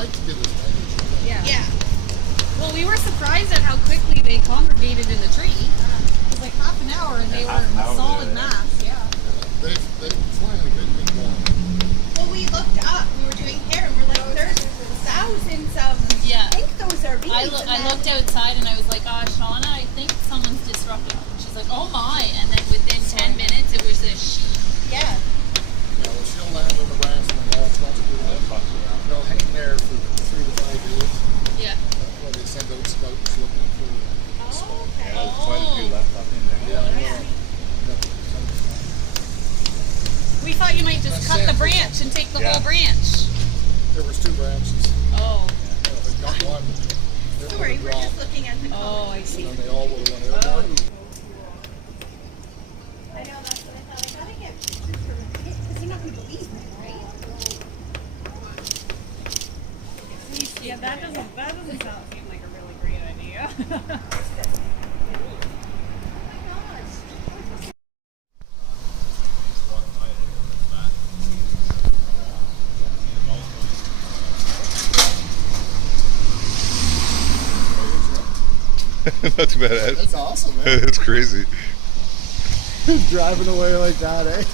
like to get as many as you can. Yeah. Yeah. Well, we were surprised at how quickly they congregated in the tree. It was like half an hour and they were a solid mass. Yeah. They fly in a good big ball. Well, we looked up. We were doing hair, and we're like, there's thousands of. Yeah. I think those are bees. I looked outside and I was like, Shauna, I think someone's disrupting them. She's like, oh my. And then within 10 minutes, it was a sheet. Yeah. Yeah, well, she'll land on the branch and they'll cluster around. They'll hang there for 3 to 5 days. Yeah. Well, they send out scouts looking for Oh, okay. Yeah, there's quite a few left up in there. Yeah, I know. Yeah. We thought you might just cut the branch and take the whole branch. There was 2 branches. Oh. They got one. Sorry, we're just looking at the colors. Oh, I see. And then they all would have went out. I know, that's what I thought. I gotta get pictures for my kids, because you're not going to believe me, right? Yeah, that doesn't seem like a really great idea. Not too bad, Ed. That's awesome, man. It's crazy. Driving away like that, eh?